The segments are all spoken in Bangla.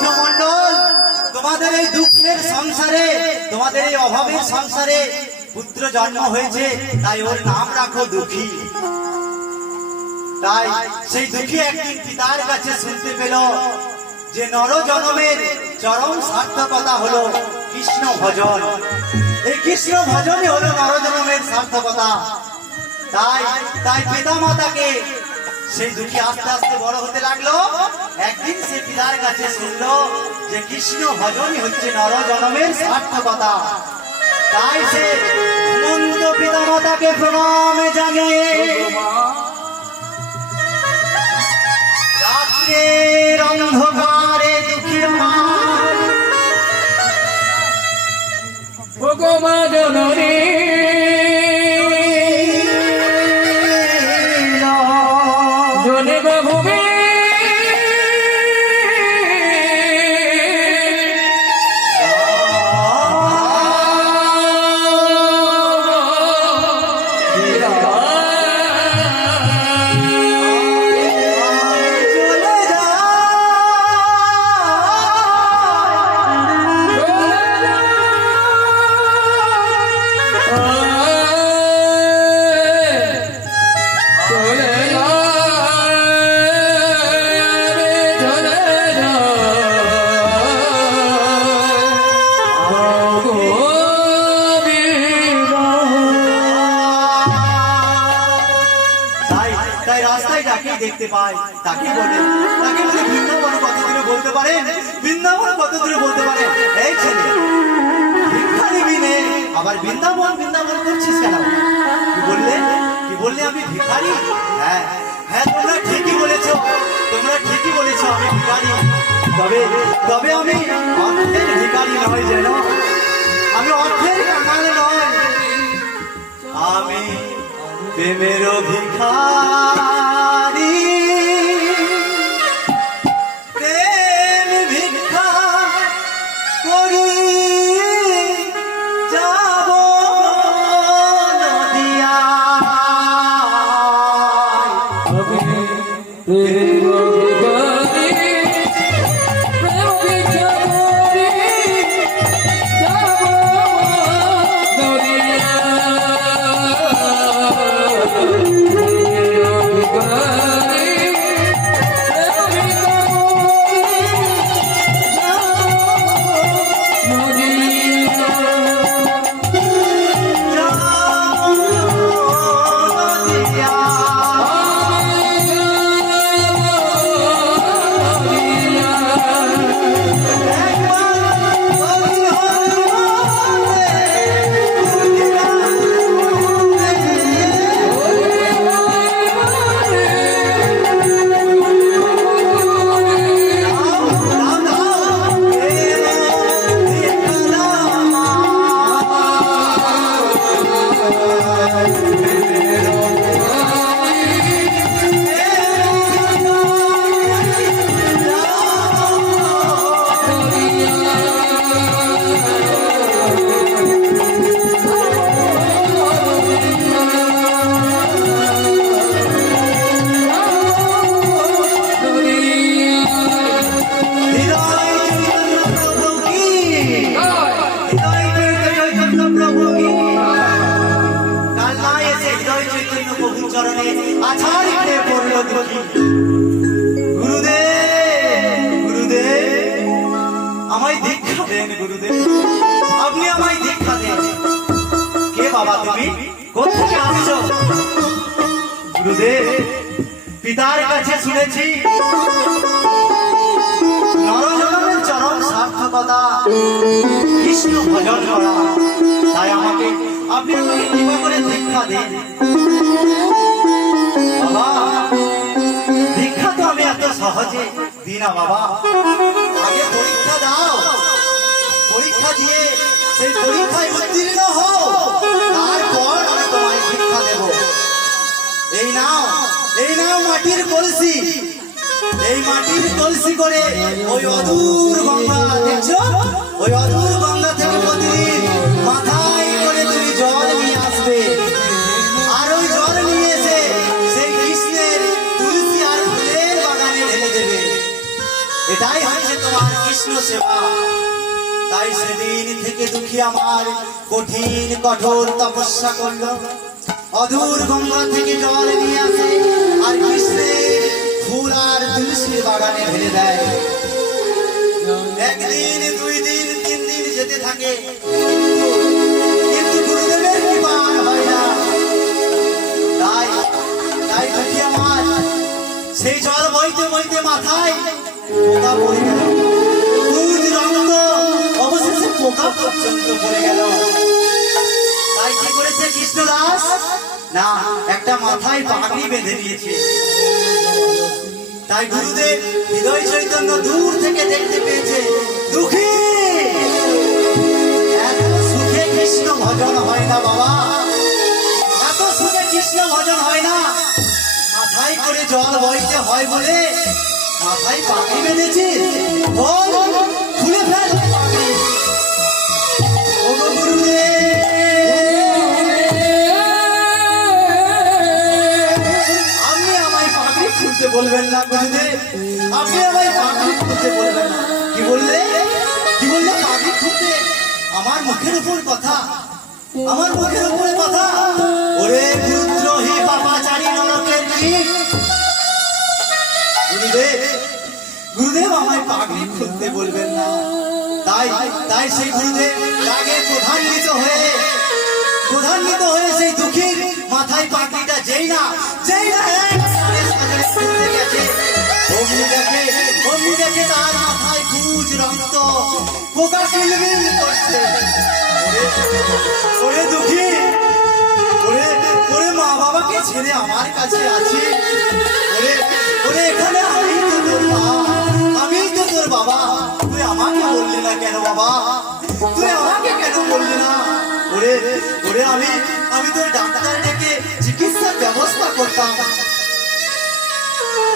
কৃষ্ণ মন্ডল তোমাদের এই দুঃখের সংসারে, তোমাদের এই অভাবের সংসারে পুত্র জন্ম হয়েছে, তাই ওর নাম রাখো দুঃখী। তাই সেই দুঃখী একদিন পিতার কাছে শুনতে পেল যে নর জনমের চরম সার্থকতা হলো কৃষ্ণ ভজন। এই কৃষ্ণ ভজনই হলো নর জনমের সার্থকতা। তাই তাই পিতা মাতাকে সেই দুঃখী আস্তে আস্তে বড় হতে লাগল। একদিন সে পিতার কাছে শুনলো যে কৃষ্ণ ভজনই হচ্ছে নর জনমের সার্থকতা। তাই সে ঘুমন্ত পিতা মাতাকে প্রণামে জানিয়ে রাত্রের অন্ধকারে দুঃখীর মা ভগমা জননী দেখতে পাই, তাকে বলে তাকে বলে বৃন্দাবন কত দূরে বলতে পারেন বৃন্দাবন কত দূরে বলতে পারেন এই ছেলে নিবি নে আবার বৃন্দাবন বৃন্দাবন করছিস কেন? বললে? কি বললে আমি ভিখারি? হ্যাঁ হ্যাঁ তোমরা ঠিকই বলেছ, তোমরা ঠিকই বলেছ আমি ভিখারি। তবে তবে আমি অর্থের ভিখারি নয় যেন। আমি অর্থের কাঙাল নয় আমি প্রেমের ভিখারি। বাবা তুমি পিতার কাছে শুনেছি। নরজনমের চরম সার্থকতা। কৃষ্ণ ভজন করা। তাই আমাকে আপনি আমাকে করে দীক্ষা দিন। দীক্ষা তো আমি এত সহজে দিই না বাবা। আগে পরীক্ষা দাও। পরীক্ষা দিয়ে সেই পরীক্ষায় উত্তীর্ণ হও। তারপর আমি তোমায় দীক্ষা দেব। এই নাও এই নাও মাটির কলসি। এই মাটির কলসি করে ওই অদূর গঙ্গা দেখছ? ওই অদূর গঙ্গা থেকে প্রতিদিন মাথায় করে তুমি জল নিয়ে আসবে। আর ওই জল নিয়ে এসে সেই কৃষ্ণের তুলসী আর ফুলের বাগানে ঢেলে দেবে। এটাই হচ্ছে তোমার কৃষ্ণ সেবা। তাই সেদিন থেকে দুঃখী আমার কঠিন, কঠোর তপস্যা করল। অদূর গঙ্গা থেকে জল নিয়ে আসে, আর কৃষ্ণের ফুল আর তুলসীর বাগানে ঢেলে দেয়। একদিন, দুই দিন, তিন দিন যেতে থাকে, কিন্তু- গুরুদেবের কৃপা আর হয় না। তাই তাই দুঃখী আমার, সেই জল বইতে বইতে মাথায় পোকা পড়ে গেল। পোকা পর্যন্ত পড়ে গেল তাই কি করেছে কৃষ্ণদাস? না, একটা মাথায় পাগড়ি বেঁধে দিয়েছে। তাই গুরুদেব হৃদয় চৈতন্য দূর থেকে দেখতে পেয়েছে, দুঃখী! সুখে কৃষ্ণ ভজন হয় না বাবা। এত সুখে কৃষ্ণ ভজন হয় না। মাথায় করে জল বইতে হয় বলে মাথায় পাখি বেঁধেছি বল, খুলে ফেল। বলবেন না গুরুদেব আপনি আমায় পাগড়ি খুলতে বলবেন না। কি বললে? কি বললে? পাগড়ি খুলতে আমার মুখের উপর কথা। আমার মুখের উপরে কথা। ওরে গুরুদ্রোহী পাপাচারী নরকের কীট। গুরুদেব গুরুদেব আমায় পাগড়ি খুলতে বলবেন না। তাই তাই সেই গুরুদেব রাগে প্রধান্বিত হয়ে প্রধান্বিত হয়ে সেই দুঃখীর মাথায় পাগড়িটা যেই না যেই না পোকা কিলবিল করছে ওরে- দুঃখী, ওরে ওরে মা বাবাকে ছেড়ে আমার কাছে আছি? ওরে ওরে এখানে আমি তো তোর মা, আমি তো তোর বাবা। তুই আমাকে বললি না কেন বাবা? তুই আমাকে কেন বললি না? ওরে ওরে আমি আমি তোর ডাক্তার ডেকে চিকিৎসার ব্যবস্থা করতাম।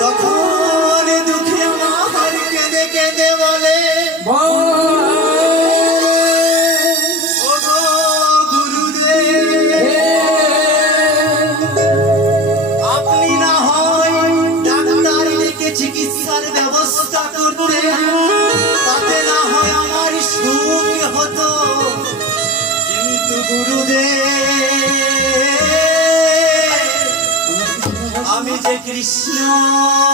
তখন আমি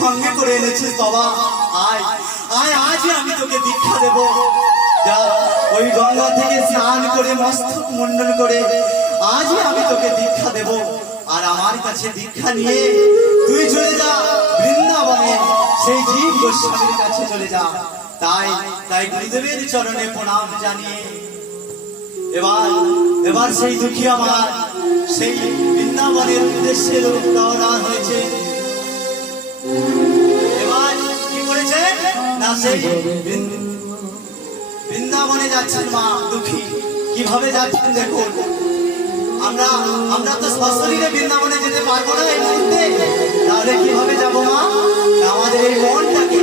সঙ্গে করে এনেছিস বাবা। আয় আয়, আজই আমি তোকে দীক্ষা দেব। যা, ওই গঙ্গা থেকে স্নান করে মস্তক মুন্ডন করে আজই আমি তোকে দীক্ষা দেব। আর আমার কাছে দীক্ষা নিয়ে তুই চলে যা বৃন্দাবনে। সেই জীব গোস্বামীর কাছে চলে যা। তাই তাই গুরুদেবের চরণে প্রণাম জানিয়ে এবার এবার সেই দুঃখী আমার, সেই বৃন্দাবনের উদ্দেশ্যে রওনা হয়েছে। বৃন্দাবনে যাচ্ছেন মা দুঃখী। কীভাবে যাচ্ছেন দেখুন? আমরা আমরা তো সশরীরে বৃন্দাবনে যেতে পারব না এই মুহূর্তে। তাহলে কীভাবে যাব মা? আমাদের এই মনটাকে